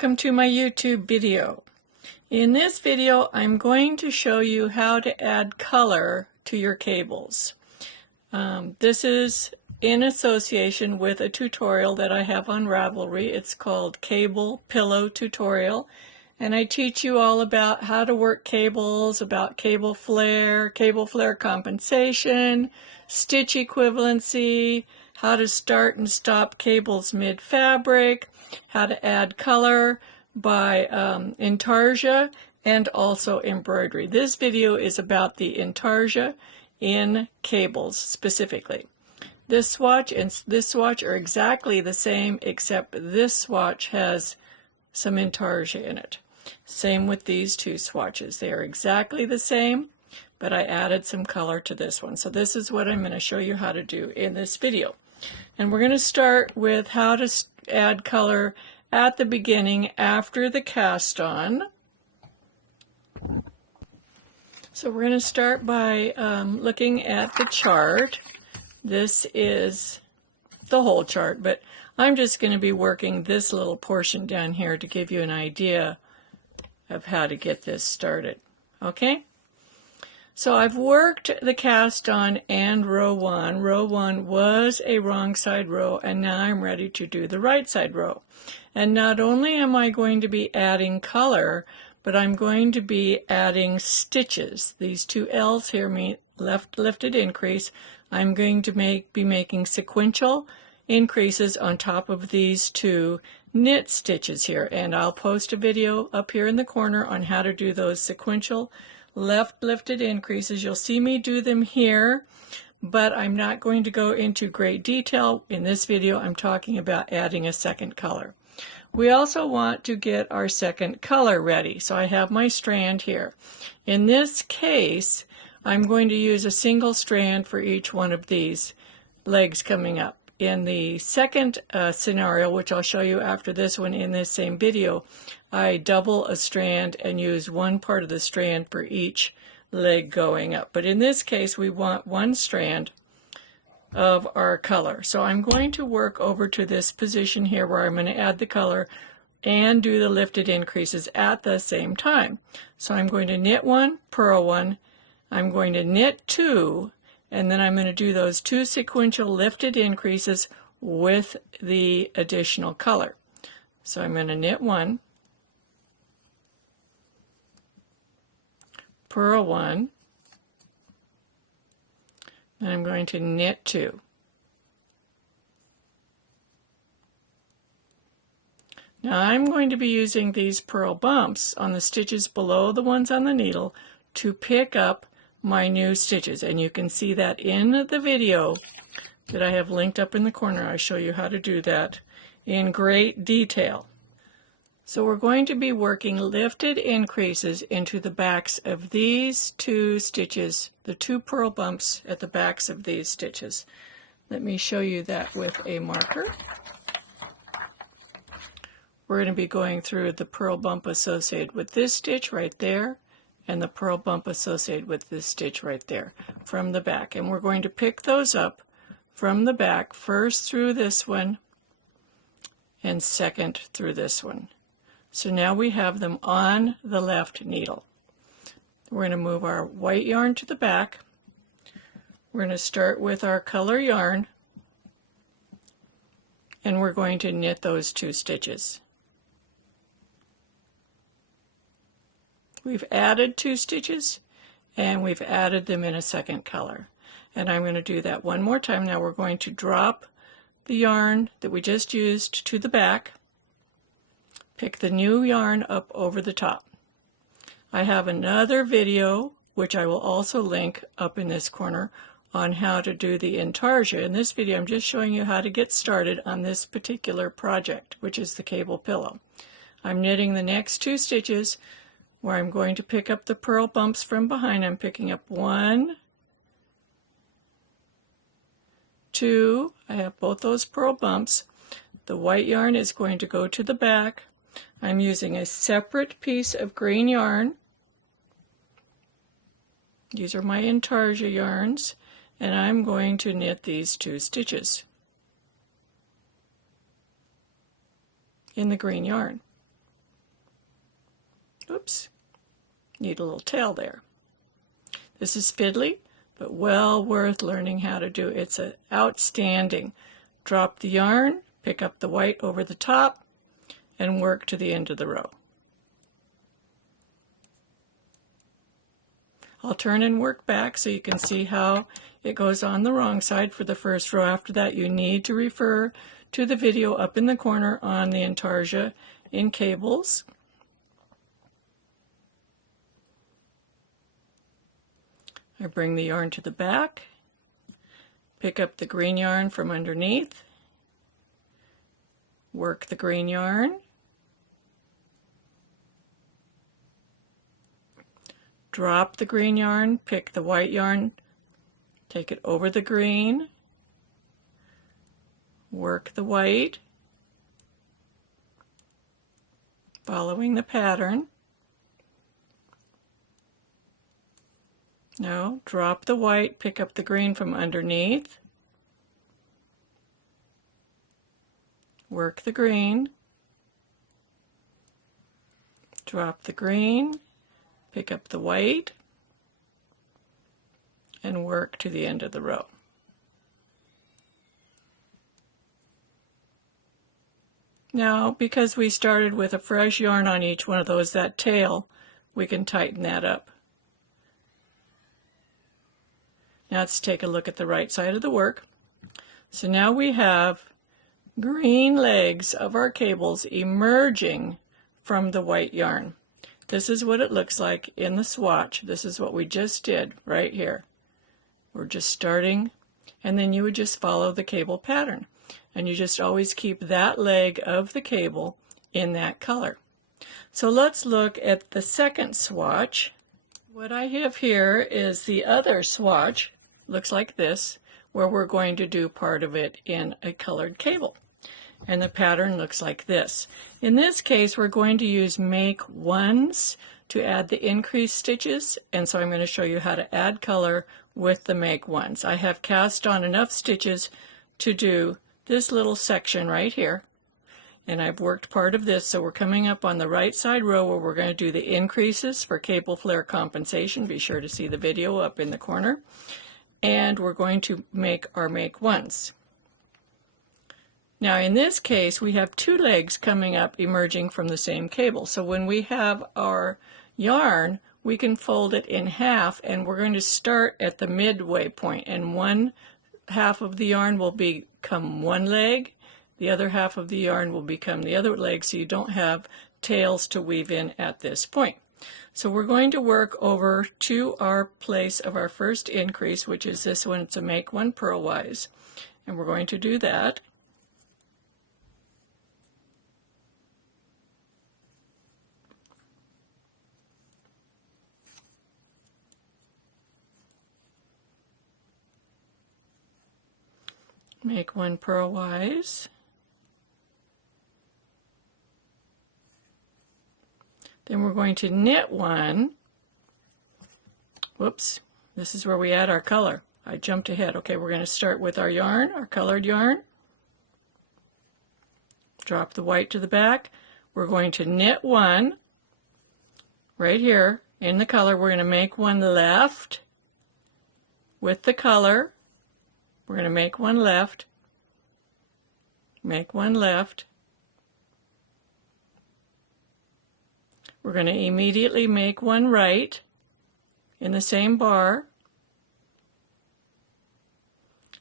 welcome to my YouTube video. In this video I'm going to show you how to add color to your cables. This is in association with a tutorial that I have on Ravelry. It's called Cable Pillow Tutorial, and I teach you all about how to work cables, about cable flare compensation, stitch equivalency, how to start and stop cables mid-fabric, how to add color by Intarsia, and also embroidery. This video is about the Intarsia in cables specifically. This swatch and this swatch are exactly the same, except this swatch has some Intarsia in it. Same with these two swatches. They are exactly the same, but I added some color to this one. So this is what I'm going to show you how to do in this video. And we're going to start with how to add color at the beginning after the cast on. So we're going to start by looking at the chart. This is the whole chart, but I'm just going to be working this little portion down here to give you an idea of how to get this started. Okay? So I've worked the cast on and row 1. Row 1 was a wrong side row, and now I'm ready to do the right side row. And not only am I going to be adding color, but I'm going to be adding stitches. These two L's here mean lifted increase. I'm going to be making sequential increases on top of these two knit stitches here, and I'll post a video up here in the corner on how to do those sequential lifted increases. You'll see me do them here, but I'm not going to go into great detail. In this video I'm talking about adding a second color. We also want to get our second color ready, so I have my strand here. In this case I'm going to use a single strand for each one of these legs coming up. In the second scenario, which I'll show you after this one in this same video, I double a strand and use one part of the strand for each leg going up. But in this case, we want one strand of our color. So I'm going to work over to this position here where I'm going to add the color and do the lifted increases at the same time. So I'm going to knit one, purl one, I'm going to knit two, and then I'm going to do those two sequential lifted increases with the additional color. So I'm going to knit one, purl one, and I'm going to knit two. Now I'm going to be using these purl bumps on the stitches below the ones on the needle to pick up my new stitches, and you can see that in the video that I have linked up in the corner. I show you how to do that in great detail. So we're going to be working lifted increases into the backs of these two stitches, the two purl bumps at the backs of these stitches. Let me show you that with a marker. We're going to be going through the purl bump associated with this stitch right there, and the purl bump associated with this stitch right there from the back. And we're going to pick those up from the back, first through this one and second through this one. So now we have them on the left needle. We're going to move our white yarn to the back. We're going to start with our color yarn, and we're going to knit those two stitches. We've added two stitches, and we've added them in a second color. And I'm going to do that one more time. Now we're going to drop the yarn that we just used to the back, pick the new yarn up over the top. I have another video, which I will also link up in this corner, on how to do the Intarsia. In this video I'm just showing you how to get started on this particular project, which is the cable pillow. I'm knitting the next two stitches where I'm going to pick up the purl bumps from behind. I'm picking up one, two, I have both those purl bumps. The white yarn is going to go to the back. I'm using a separate piece of green yarn. These are my Intarsia yarns, and I'm going to knit these two stitches in the green yarn. Oops, need a little tail there. This is fiddly, but well worth learning how to do. It's outstanding. Drop the yarn, pick up the white over the top, and work to the end of the row. I'll turn and work back so you can see how it goes on the wrong side for the first row. After that, you need to refer to the video up in the corner on the Intarsia in cables. I bring the yarn to the back, pick up the green yarn from underneath, work the green yarn, drop the green yarn, pick the white yarn, take it over the green, work the white, following the pattern. Now drop the white, pick up the green from underneath, work the green, drop the green, pick up the white, and work to the end of the row. Now, because we started with a fresh yarn on each one of those, that tail, we can tighten that up. Now let's take a look at the right side of the work. So now we have green legs of our cables emerging from the white yarn. This is what it looks like in the swatch. This is what we just did right here. We're just starting, and then you would just follow the cable pattern. And you just always keep that leg of the cable in that color. So let's look at the second swatch. What I have here is the other swatch. Looks like this, where we're going to do part of it in a colored cable. And the pattern looks like this. In this case, we're going to use make ones to add the increased stitches, and so I'm going to show you how to add color with the make ones. I have cast on enough stitches to do this little section right here, and I've worked part of this, so we're coming up on the right side row where we're going to do the increases for cable flare compensation. Be sure to see the video up in the corner. And we're going to make our make ones. Now in this case, we have two legs coming up emerging from the same cable. So when we have our yarn, we can fold it in half, and we're going to start at the midway point, and one half of the yarn will become one leg, the other half of the yarn will become the other leg, so you don't have tails to weave in at this point. So we're going to work over to our place of our first increase, which is this one. It's a make one purlwise, and we're going to do that. Make one purlwise. Then we're going to knit one. Whoops, this is where we add our color. I jumped ahead. Okay, we're going to start with our yarn, our colored yarn. Drop the white to the back. We're going to knit one right here in the color. We're going to make one left with the color. We're going to make one left, make one left. We're going to immediately make one right in the same bar.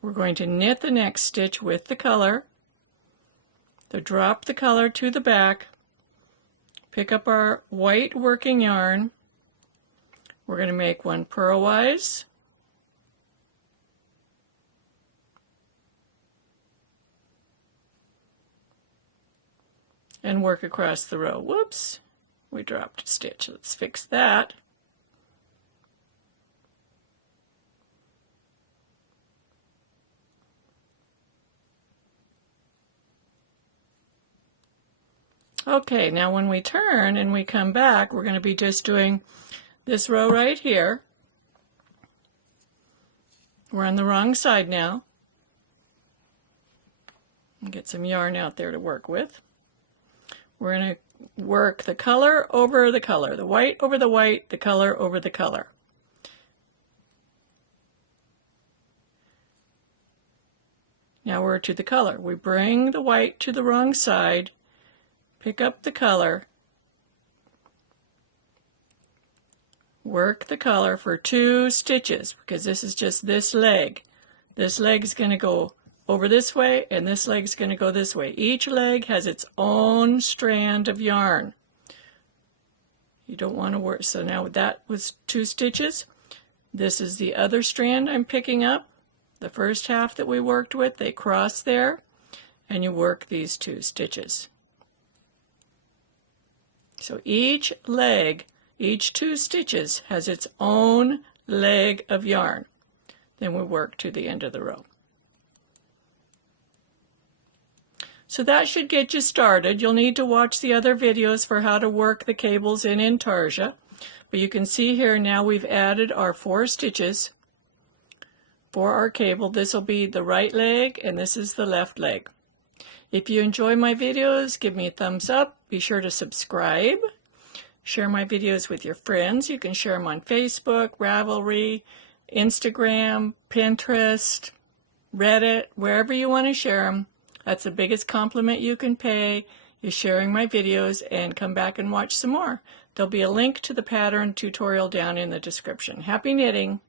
We're going to knit the next stitch with the color. So drop the color to the back, pick up our white working yarn. We're going to make one purlwise. And work across the row. Whoops, we dropped a stitch. Let's fix that. Okay, now when we turn and we come back, we're going to be just doing this row right here. We're on the wrong side now. Get some yarn out there to work with. We're going to work the color over the color, the white over the white, the color over the color. Now we're to the color. We bring the white to the wrong side, pick up the color, work the color for 2 stitches, because this is just this leg. This leg's going to go over this way, and this leg's going to go this way. Each leg has its own strand of yarn. You don't want to work. So now that was 2 stitches. This is the other strand I'm picking up. The first half that we worked with, they cross there, and you work these 2 stitches. So each leg, each 2 stitches has its own leg of yarn. Then we work to the end of the row. So that should get you started. You'll need to watch the other videos for how to work the cables in Intarsia. But you can see here now we've added our 4 stitches for our cable. This will be the right leg and this is the left leg. If you enjoy my videos, give me a thumbs up. Be sure to subscribe. Share my videos with your friends. You can share them on Facebook, Ravelry, Instagram, Pinterest, Reddit, wherever you want to share them. That's the biggest compliment you can pay, is sharing my videos, and come back and watch some more. There'll be a link to the pattern tutorial down in the description. Happy knitting!